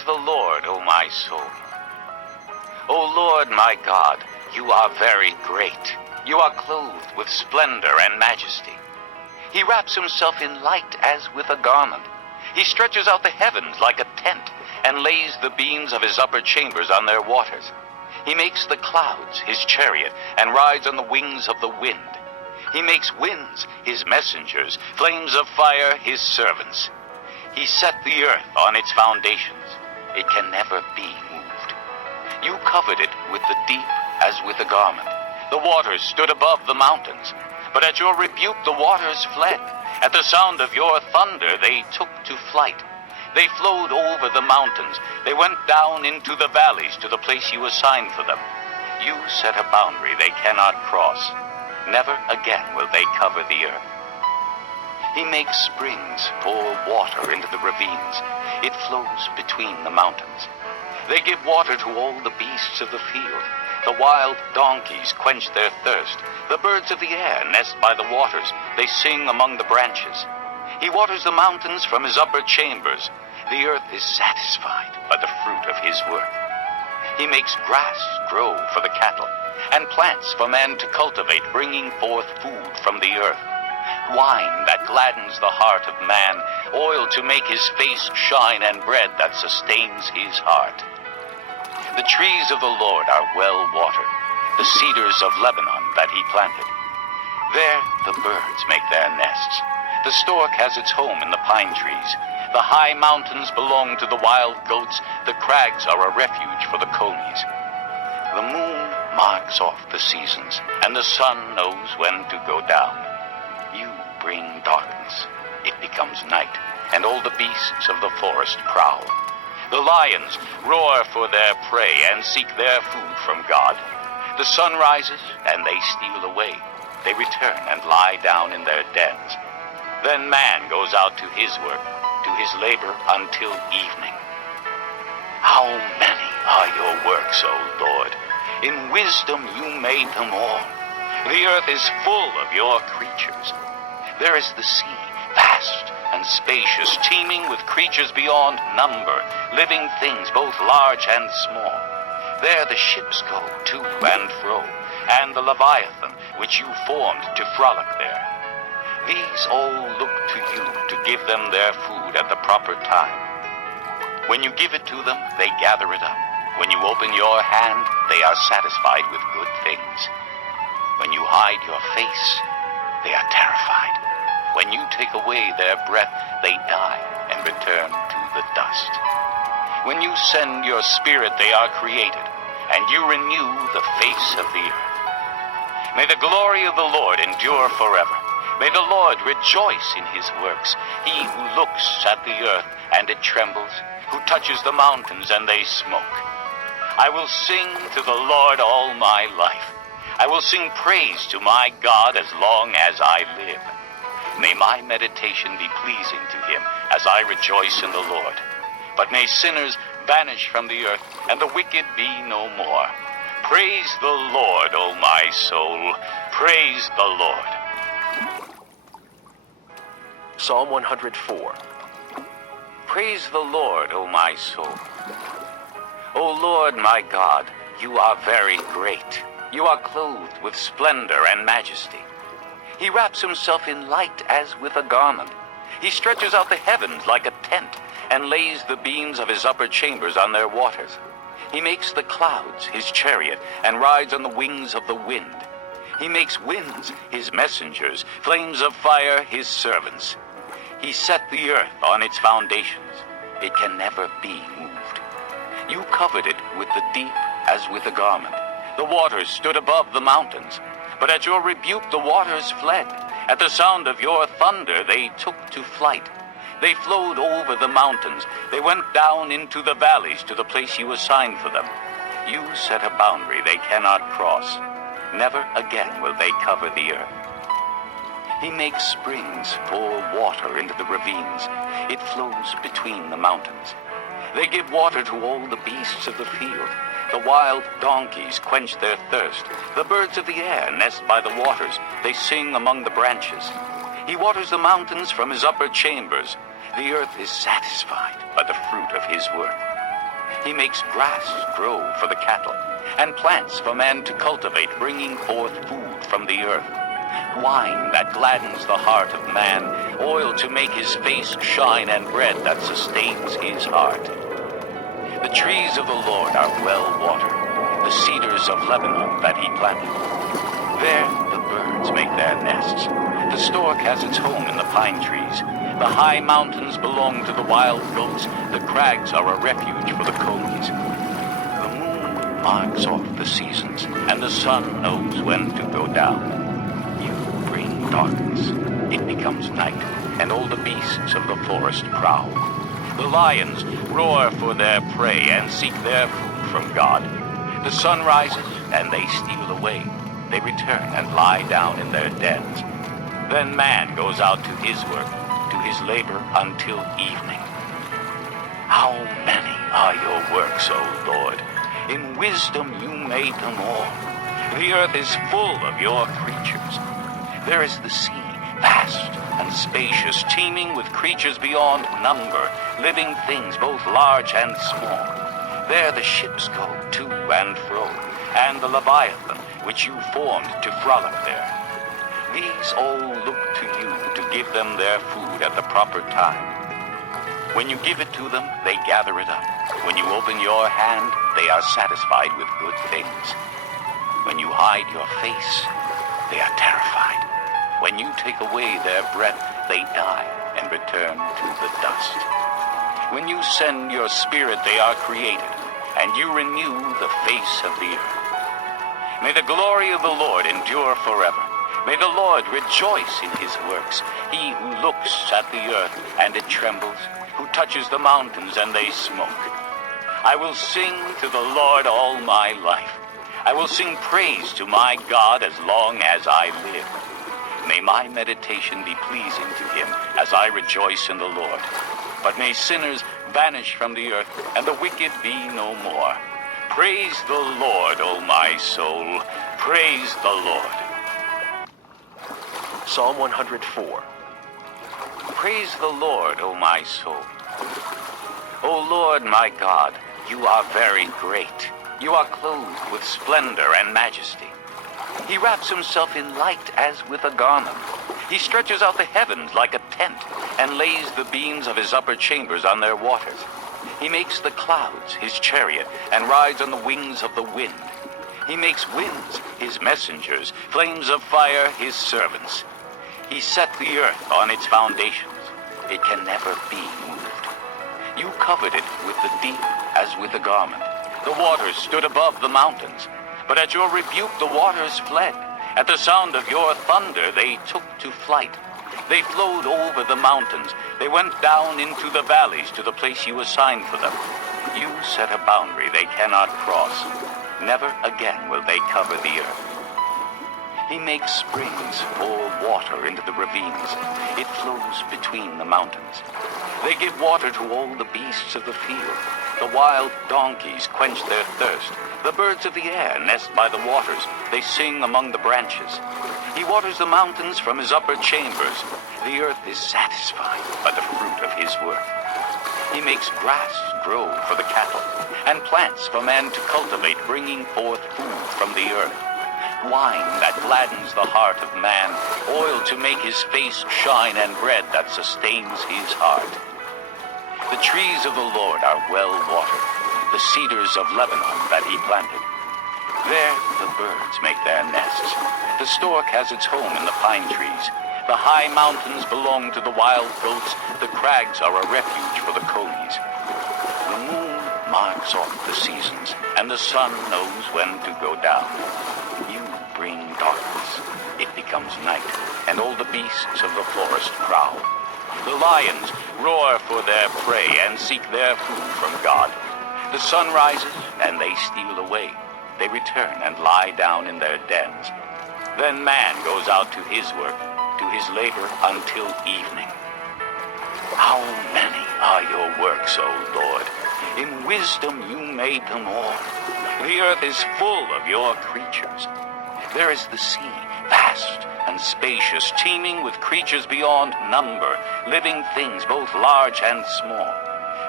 the Lord, O my soul. O Lord my God, you are very great. You are clothed with splendor and majesty. He wraps himself in light as with a garment. He stretches out the heavens like a tent and lays the beams of his upper chambers on their waters. He makes the clouds his chariot and rides on the wings of the wind. He makes winds his messengers, flames of fire his servants. He set the earth on its foundations. It can never be moved. You covered it with the deep as with a garment. The waters stood above the mountains. But at your rebuke the waters fled. At the sound of your thunder they took to flight. They flowed over the mountains. They went down into the valleys to the place you assigned for them. You set a boundary they cannot cross. Never again will they cover the earth. He makes springs pour water into the ravines. It flows between the mountains. They give water to all the beasts of the field. The wild donkeys quench their thirst. The birds of the air nest by the waters. They sing among the branches. He waters the mountains from his upper chambers. The earth is satisfied by the fruit of his work. He makes grass grow for the cattle, and plants for man to cultivate, bringing forth food from the earth. Wine that gladdens the heart of man, oil to make his face shine, and bread that sustains his heart. The trees of the Lord are well watered, the cedars of Lebanon that he planted. There the birds make their nests. The stork has its home in the pine trees. The high mountains belong to the wild goats. The crags are a refuge for the conies. The moon marks off the seasons, and the sun knows when to go down. You bring darkness. It becomes night, and all the beasts of the forest prowl. The lions roar for their prey and seek their food from God. The sun rises, and they steal away. They return and lie down in their dens. Then man goes out to his work, to his labor until evening. How many are your works, O Lord? In wisdom you made them all. The earth is full of your creatures. There is the sea, vast and spacious, teeming with creatures beyond number, living things both large and small. There the ships go to and fro, and the Leviathan, which you formed to frolic there. These all look to you to give them their food at the proper time. When you give it to them, they gather it up. When you open your hand, they are satisfied with good things. When you hide your face, they are terrified. When you take away their breath, they die and return to the dust. When you send your spirit, they are created, and you renew the face of the earth. May the glory of the Lord endure forever. May the Lord rejoice in his works, he who looks at the earth and it trembles, who touches the mountains and they smoke. I will sing to the Lord all my life. I will sing praise to my God as long as I live. May my meditation be pleasing to him as I rejoice in the Lord. But may sinners vanish from the earth and the wicked be no more. Praise the Lord, O my soul. Praise the Lord. Psalm 104. Praise the Lord, O my soul. O Lord my God, you are very great. You are clothed with splendor and majesty. He wraps himself in light as with a garment. He stretches out the heavens like a tent and lays the beams of his upper chambers on their waters. He makes the clouds his chariot and rides on the wings of the wind. He makes winds his messengers, flames of fire his servants. He set the earth on its foundations. It can never be moved. You covered it with the deep as with a garment. The waters stood above the mountains. But at your rebuke the waters fled. At the sound of your thunder they took to flight. They flowed over the mountains. They went down into the valleys to the place you assigned for them. You set a boundary they cannot cross. Never again will they cover the earth. He makes springs pour water into the ravines. It flows between the mountains. They give water to all the beasts of the field. The wild donkeys quench their thirst. The birds of the air nest by the waters. They sing among the branches. He waters the mountains from his upper chambers. The earth is satisfied by the fruit of his work. He makes grass grow for the cattle, and plants for man to cultivate, bringing forth food from the earth. Wine that gladdens the heart of man, oil to make his face shine, and bread that sustains his heart. The trees of the Lord are well watered, the cedars of Lebanon that he planted. There the birds make their nests. The stork has its home in the pine trees. The high mountains belong to the wild goats. The crags are a refuge for the conies. The moon marks off the seasons, and the sun knows when to go down. You bring darkness. It becomes night, and all the beasts of the forest prowl. The lions roar for their prey and seek their food from God. The sun rises, and they steal away. They return and lie down in their dens. Then man goes out to his work, to his labor until evening. How many are your works, O Lord? In wisdom you made them all. The earth is full of your creatures. There is the sea, vast and spacious, teeming with creatures beyond number, living things both large and small. There the ships go to and fro, and the Leviathan, which you formed to frolic there. These all look to you to give them their food at the proper time. When you give it to them, they gather it up. When you open your hand, they are satisfied with good things. When you hide your face, they are terrified. When you take away their breath, they die and return to the dust. When you send your spirit, they are created, and you renew the face of the earth. May the glory of the Lord endure forever. May the Lord rejoice in his works, he who looks at the earth and it trembles, who touches the mountains and they smoke. I will sing to the Lord all my life. I will sing praise to my God as long as I live. May my meditation be pleasing to him as I rejoice in the Lord. But may sinners vanish from the earth and the wicked be no more. Praise the Lord, O my soul. Praise the Lord. Psalm 104. Praise the Lord, O my soul. O Lord my God, you are very great. You are clothed with splendor and majesty. He wraps himself in light as with a garment. He stretches out the heavens like a tent and lays the beams of his upper chambers on their waters. He makes the clouds his chariot and rides on the wings of the wind. He makes winds his messengers, flames of fire his servants. He set the earth on its foundations. It can never be moved. You covered it with the deep as with a garment. The waters stood above the mountains. But at your rebuke the waters fled. At the sound of your thunder they took to flight. They flowed over the mountains. They went down into the valleys to the place you assigned for them. You set a boundary they cannot cross. Never again will they cover the earth. He makes springs pour water into the ravines. It flows between the mountains. They give water to all the beasts of the field. The wild donkeys quench their thirst. The birds of the air nest by the waters. They sing among the branches. He waters the mountains from his upper chambers. The earth is satisfied by the fruit of his work. He makes grass grow for the cattle, and plants for man to cultivate, bringing forth food from the earth. Wine that gladdens the heart of man, oil to make his face shine, and bread that sustains his heart. The trees of the Lord are well watered, the cedars of Lebanon that he planted. There the birds make their nests. The stork has its home in the pine trees. The high mountains belong to the wild goats. The crags are a refuge for the conies. The moon marks off the seasons, and the sun knows when to go down. You bring darkness. It becomes night, and all the beasts of the forest prowl. The lions roar for their prey and seek their food from God. The sun rises, and they steal away. They return and lie down in their dens. Then man goes out to his work, to his labor until evening. How many are your works, O Lord? In wisdom you made them all. The earth is full of your creatures. There is the sea, vast and spacious, teeming with creatures beyond number, living things both large and small.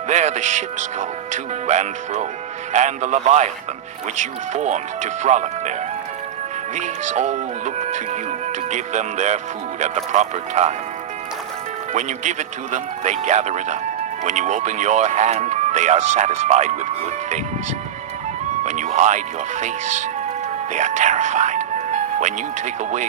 There the ships go to and fro, and the Leviathan which you formed to frolic there. These all look to you to give them their food at the proper time. When you give it to them, they gather it up. When you open your hand, they are satisfied with good things. When you hide your face, they are terrified. When you take away